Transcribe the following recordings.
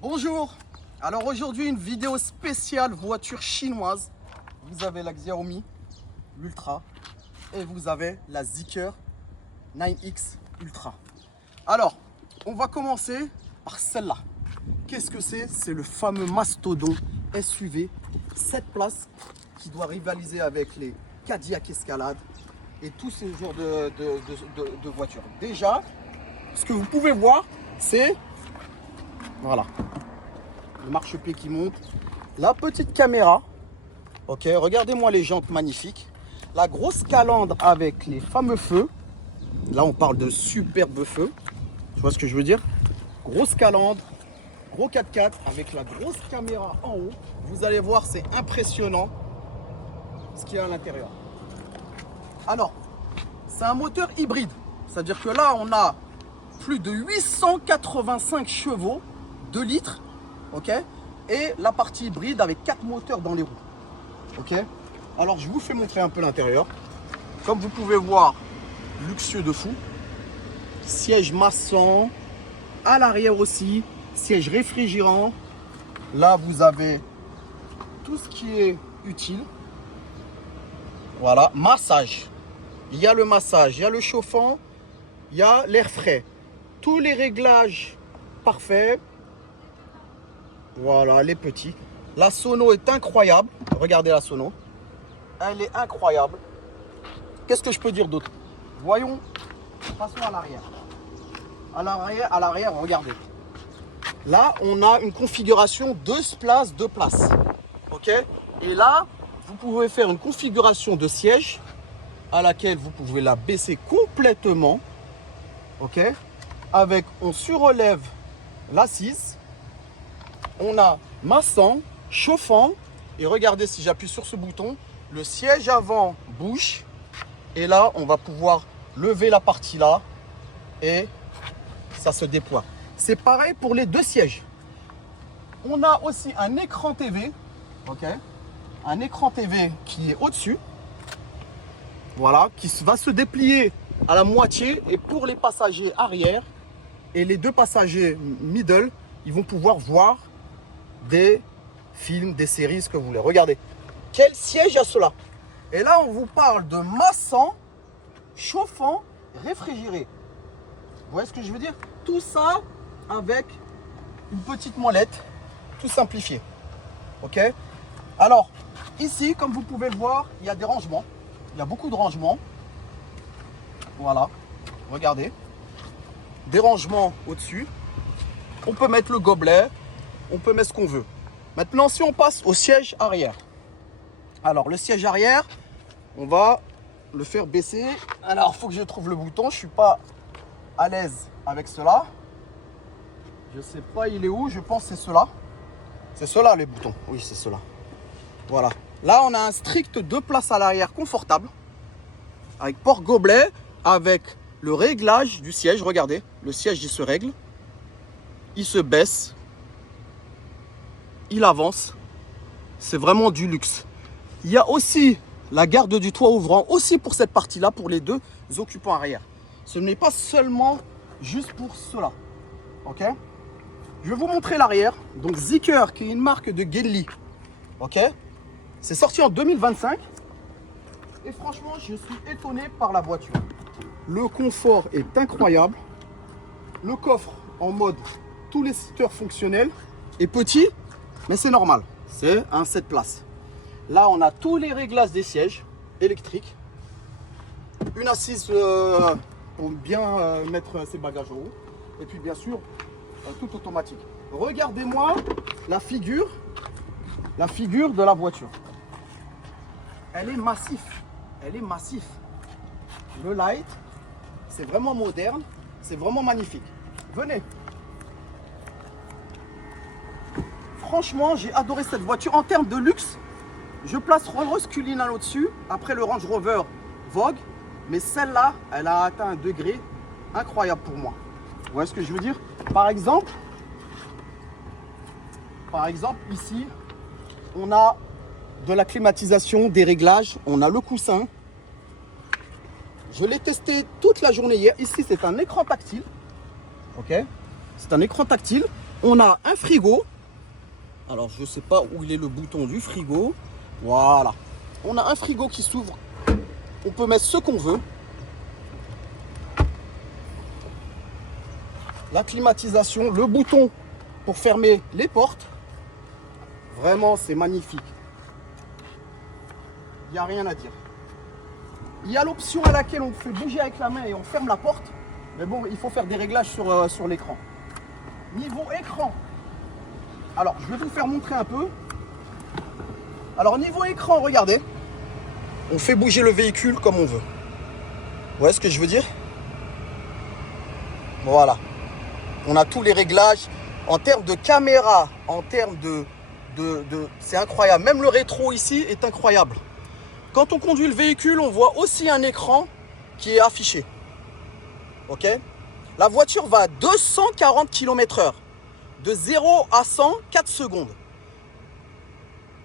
Bonjour. Alors aujourd'hui une vidéo spéciale voiture chinoise. Vous avez la Xiaomi l'Ultra et vous avez la Zeekr 9X Ultra. Alors on va commencer par celle-là. Qu'est-ce que c'est? C'est le fameux mastodon SUV 7 places qui doit rivaliser avec les Cadillac Escalade et tous ces genres de voitures. Déjà, ce que vous pouvez voir, c'est voilà, le marchepied qui monte, la petite caméra, ok, regardez-moi les jantes magnifiques, la grosse calandre avec les fameux feux, là on parle de superbes feux, tu vois ce que je veux dire, grosse calandre, gros 4x4 avec la grosse caméra en haut, vous allez voir c'est impressionnant ce qu'il y a à l'intérieur. Alors, c'est un moteur hybride, c'est-à-dire que là on a plus de 885 chevaux, 2 litres, ok, et la partie hybride avec 4 moteurs dans les roues, ok. Alors je vous fais montrer un peu l'intérieur. Comme vous pouvez voir, luxueux de fou, siège maçon, à l'arrière aussi, siège réfrigérant. Là vous avez tout ce qui est utile. Voilà, massage. Il y a le massage, il y a le chauffant, il y a l'air frais. Tous les réglages parfaits. Voilà, les petits. La sono est incroyable. Regardez la sono. Elle est incroyable. Qu'est-ce que je peux dire d'autre? Voyons. Passons à l'arrière. À l'arrière, regardez. Là, on a une configuration 2 places, 2 places. Ok? Et là, vous pouvez faire une configuration de siège à laquelle vous pouvez la baisser complètement. Ok? Avec, on surélève l'assise. On a massant, chauffant, et regardez si j'appuie sur ce bouton, le siège avant bouge, et là on va pouvoir lever la partie là, et ça se déploie. C'est pareil pour les 2 sièges. On a aussi un écran TV, ok, un écran TV qui est au-dessus, voilà, qui va se déplier à la moitié, et pour les passagers arrière, et les 2 passagers middle, ils vont pouvoir voir des films, des séries, ce que vous voulez. Regardez, quel siège à cela. Et là, on vous parle de massant, chauffant, réfrigéré. Vous voyez ce que je veux dire? Tout ça avec une petite molette, tout simplifié. Ok? Alors, ici, comme vous pouvez le voir, il y a des rangements. Il y a beaucoup de rangements. Voilà, regardez. Des rangements au-dessus. On peut mettre le gobelet. On peut mettre ce qu'on veut. Maintenant, si on passe au siège arrière. Alors, le siège arrière, on va le faire baisser. Alors, il faut que je trouve le bouton. Je ne suis pas à l'aise avec cela. Je ne sais pas, il est où? Je pense que c'est cela. C'est cela, les boutons. Oui, c'est cela. Voilà. Là, on a un strict 2 places à l'arrière confortable. Avec porte-gobelet, avec le réglage du siège. Regardez, le siège, il se règle. Il se baisse. Il avance, c'est vraiment du luxe. Il y a aussi la garde du toit ouvrant, aussi pour cette partie-là, pour les 2 occupants arrière. Ce n'est pas seulement juste pour cela. Ok? Je vais vous montrer l'arrière. Donc Zeekr, qui est une marque de Geely. Ok? C'est sorti en 2025. Et franchement, je suis étonné par la voiture. Le confort est incroyable. Le coffre en mode tous les secteurs fonctionnels est petit. Mais c'est normal, c'est un 7 places. Là, on a tous les réglages des sièges électriques. Une assise pour bien mettre ses bagages en haut. Et puis, bien sûr, tout automatique. Regardez-moi la figure de la voiture. Elle est massive. Elle est massive. Le light, c'est vraiment moderne. C'est vraiment magnifique. Venez. Franchement, j'ai adoré cette voiture. En termes de luxe, je place Rolls-Royce Cullinan au-dessus, après le Range Rover Vogue. Mais celle-là, elle a atteint un degré incroyable pour moi. Vous voyez ce que je veux dire? Par exemple, ici, on a de la climatisation, des réglages. On a le coussin. Je l'ai testé toute la journée hier. Ici, c'est un écran tactile. Ok? C'est un écran tactile. On a un frigo. Alors, je ne sais pas où il est le bouton du frigo. Voilà. On a un frigo qui s'ouvre. On peut mettre ce qu'on veut. La climatisation, le bouton pour fermer les portes. Vraiment, c'est magnifique. Il n'y a rien à dire. Il y a l'option à laquelle on fait bouger avec la main et on ferme la porte. Mais bon, il faut faire des réglages sur l'écran. Niveau écran. Alors, je vais vous faire montrer un peu. Alors, niveau écran, regardez. On fait bouger le véhicule comme on veut. Vous voyez ce que je veux dire? Voilà. On a tous les réglages. En termes de caméra, en termes de c'est incroyable. Même le rétro ici est incroyable. Quand on conduit le véhicule, on voit aussi un écran qui est affiché. Ok? La voiture va à 240 km/h. De 0 à 100, 4 secondes.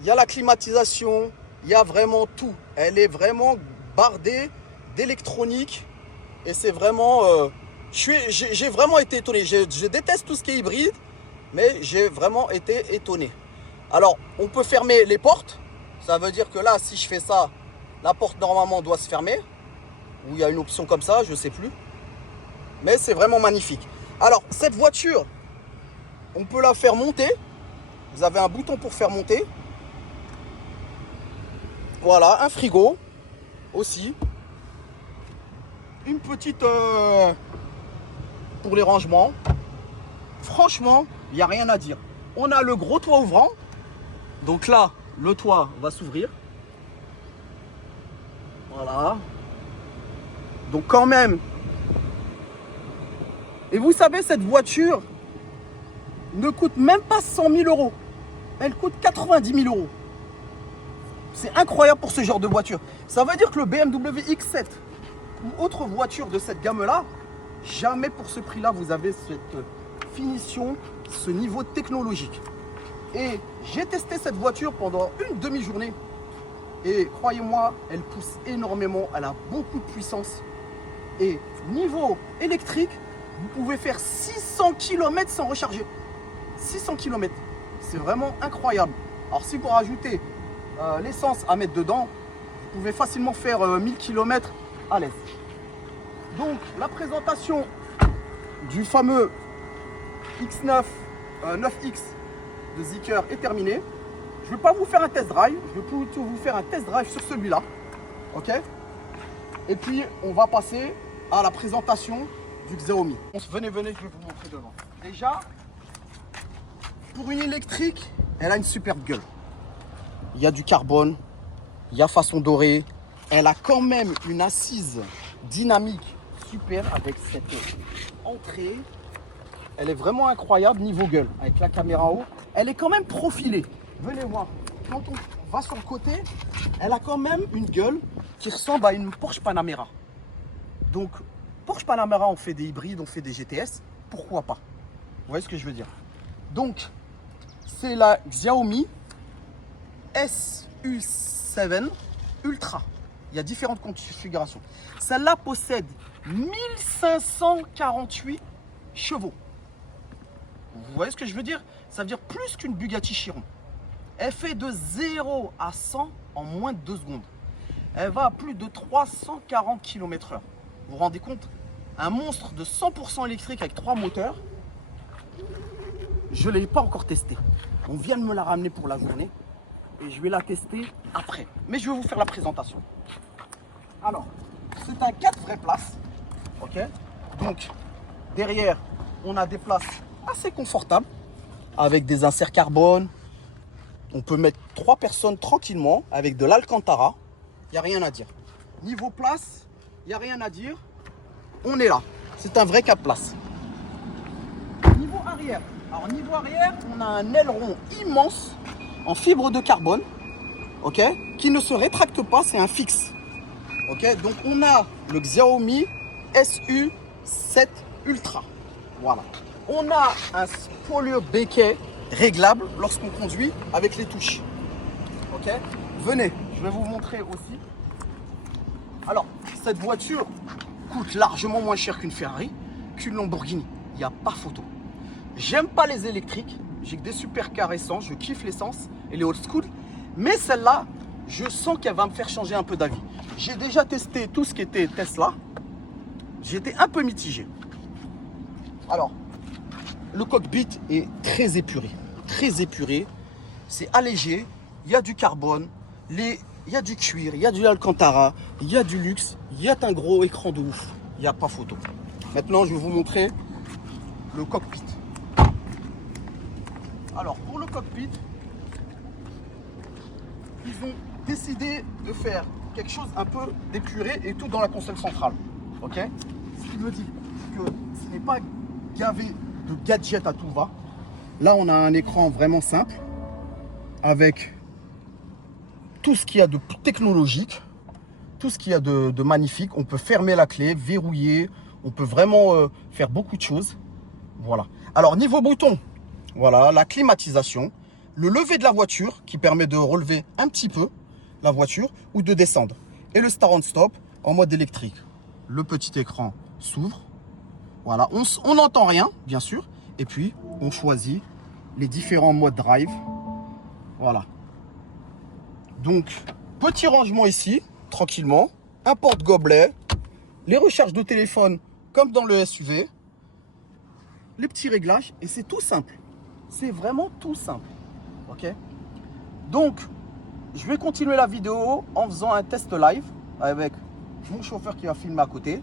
Il y a la climatisation, il y a vraiment tout. Elle est vraiment bardée d'électronique. Et c'est vraiment... j'ai vraiment été étonné. Je déteste tout ce qui est hybride, mais j'ai vraiment été étonné. Alors, on peut fermer les portes. Ça veut dire que là, si je fais ça, la porte normalement doit se fermer. Ou il y a une option comme ça, je ne sais plus. Mais c'est vraiment magnifique. Alors, cette voiture, on peut la faire monter. Vous avez un bouton pour faire monter. Voilà, un frigo aussi. Une petite pour les rangements. Franchement, il n'y a rien à dire. On a le gros toit ouvrant. Donc là, le toit va s'ouvrir. Voilà. Donc quand même. Et vous savez, cette voiture ne coûte même pas 100 000 euros. Elle coûte 90 000 euros. C'est incroyable pour ce genre de voiture. Ça veut dire que le BMW X7 ou autre voiture de cette gamme-là, jamais pour ce prix-là, vous avez cette finition, ce niveau technologique. Et j'ai testé cette voiture pendant une demi-journée. Et croyez-moi, elle pousse énormément. Elle a beaucoup de puissance. Et niveau électrique, vous pouvez faire 600 km sans recharger. 600 km. C'est vraiment incroyable. Alors si vous rajoutez l'essence à mettre dedans, vous pouvez facilement faire 1000 km à l'aise. Donc la présentation du fameux X9 9X de Zeekr est terminée. Je ne vais pas vous faire un test drive, je vais plutôt vous faire un test drive sur celui-là. Ok? Et puis on va passer à la présentation du Xiaomi. Venez, je vais vous montrer devant. Déjà, pour une électrique, elle a une superbe gueule. Il y a du carbone, il y a façon dorée. Elle a quand même une assise dynamique super avec cette entrée. Elle est vraiment incroyable niveau gueule. Avec la caméra en haut, elle est quand même profilée. Venez voir. Quand on va sur le côté, elle a quand même une gueule qui ressemble à une Porsche Panamera. Donc, Porsche Panamera, on fait des hybrides, on fait des GTS. Pourquoi pas? Vous voyez ce que je veux dire? Donc, c'est la Xiaomi SU7 Ultra. Il y a différentes configurations. Celle-là possède 1548 chevaux. Vous voyez ce que je veux dire? Ça veut dire plus qu'une Bugatti Chiron. Elle fait de 0 à 100 en moins de 2 secondes. Elle va à plus de 340 km/h. Vous vous rendez compte? Un monstre de 100% électrique avec 3 moteurs. Je ne l'ai pas encore testé. On vient de me la ramener pour la journée. Et je vais la tester après. Mais je vais vous faire la présentation. Alors, c'est un 4 vraies places. Ok? Donc, derrière, on a des places assez confortables. Avec des inserts carbone. On peut mettre 3 personnes tranquillement. Avec de l'Alcantara. Il n'y a rien à dire. Niveau place, il n'y a rien à dire. On est là. C'est un vrai 4 places. Niveau arrière. Alors, niveau arrière, on a un aileron immense en fibre de carbone, ok, qui ne se rétracte pas, c'est un fixe. Ok, donc on a le Xiaomi SU7 Ultra. Voilà. On a un spoiler béquet réglable lorsqu'on conduit avec les touches. Ok, venez, je vais vous montrer aussi. Alors, cette voiture coûte largement moins cher qu'une Ferrari, qu'une Lamborghini. Il n'y a pas photo. J'aime pas les électriques. J'ai que des supercars essence. Je kiffe l'essence et les old school. Mais celle-là, je sens qu'elle va me faire changer un peu d'avis. J'ai déjà testé tout ce qui était Tesla. J'étais un peu mitigé. Alors, le cockpit est très épuré. Très épuré. C'est allégé. Il y a du carbone. Il y a du cuir. Il y a du Alcantara. Il y a du luxe. Il y a un gros écran de ouf. Il n'y a pas photo. Maintenant, je vais vous montrer le cockpit. Alors, pour le cockpit, ils ont décidé de faire quelque chose un peu d'épuré et tout dans la console centrale. Ok? Ce qui veut dire que ce n'est pas gavé de gadgets à tout va. Là, on a un écran vraiment simple avec tout ce qu'il y a de technologique, tout ce qu'il y a de magnifique. On peut fermer la clé, verrouiller. On peut vraiment faire beaucoup de choses. Voilà. Alors, niveau bouton, voilà, la climatisation, le lever de la voiture qui permet de relever un petit peu la voiture ou de descendre. Et le start and stop en mode électrique. Le petit écran s'ouvre. Voilà, on n'entend rien, bien sûr. Et puis, on choisit les différents modes drive. Voilà. Donc, petit rangement ici, tranquillement. Un porte-gobelet. Les recharges de téléphone comme dans le SUV. Les petits réglages. Et c'est tout simple. C'est vraiment tout simple. Ok? Donc, je vais continuer la vidéo en faisant un test live avec mon chauffeur qui va filmer à côté.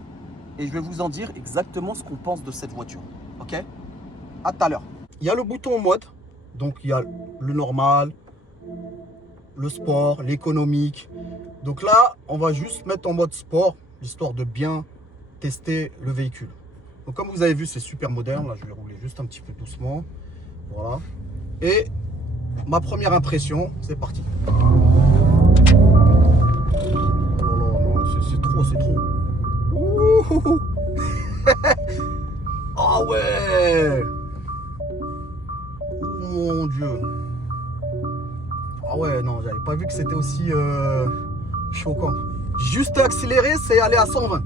Et je vais vous en dire exactement ce qu'on pense de cette voiture. Ok? À tout à l'heure. Il y a le bouton mode. Donc, il y a le normal, le sport, l'économique. Donc là, on va juste mettre en mode sport, histoire de bien tester le véhicule. Donc, comme vous avez vu, c'est super moderne. Là, je vais rouler juste un petit peu doucement. Voilà. Et ma première impression, c'est parti. Oh là là, c'est trop, c'est trop. Ouh. Ah ouais. Oh mon Dieu. Ah ouais, non, j'avais pas vu que c'était aussi choquant. Juste accélérer, c'est aller à 120.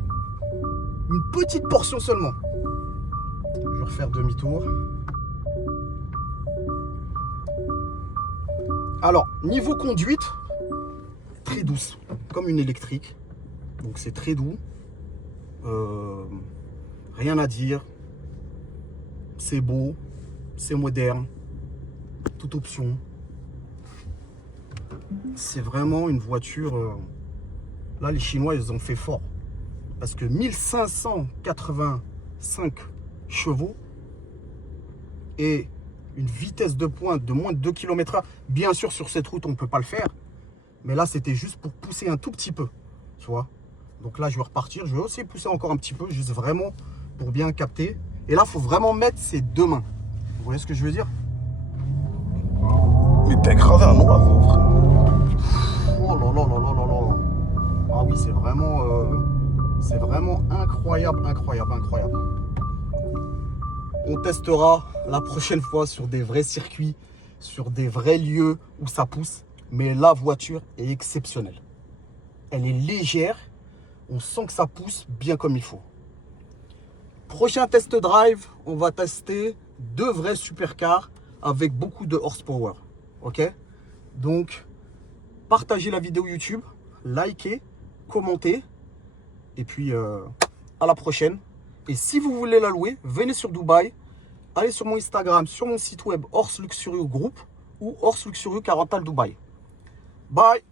Une petite portion seulement. Je vais refaire demi-tour. Alors, niveau conduite, très douce, comme une électrique. Donc c'est très doux. Rien à dire. C'est beau, c'est moderne. Toute option. C'est vraiment une voiture. Là, les Chinois, ils ont fait fort. Parce que 1585 chevaux et une vitesse de pointe de moins de 2 km/h. Bien sûr, sur cette route, on ne peut pas le faire. Mais là, c'était juste pour pousser un tout petit peu. Tu vois? Donc là, je vais repartir. Je vais aussi pousser encore un petit peu, juste vraiment pour bien capter. Et là, il faut vraiment mettre ses deux mains. Vous voyez ce que je veux dire? Mais t'as écrasé un oiseau, frère. Oh là là là là là là. Ah oui, c'est vraiment incroyable, incroyable, incroyable. On testera la prochaine fois sur des vrais circuits, sur des vrais lieux où ça pousse. Mais la voiture est exceptionnelle. Elle est légère. On sent que ça pousse bien comme il faut. Prochain test drive, on va tester deux vrais supercars avec beaucoup de horsepower. Ok? Donc, partagez la vidéo YouTube, likez, commentez. Et puis, à la prochaine. Et si vous voulez la louer, venez sur Dubaï. Allez sur mon Instagram, sur mon site web Horse Luxurious Group ou Horse Luxurious Carental Dubaï. Bye!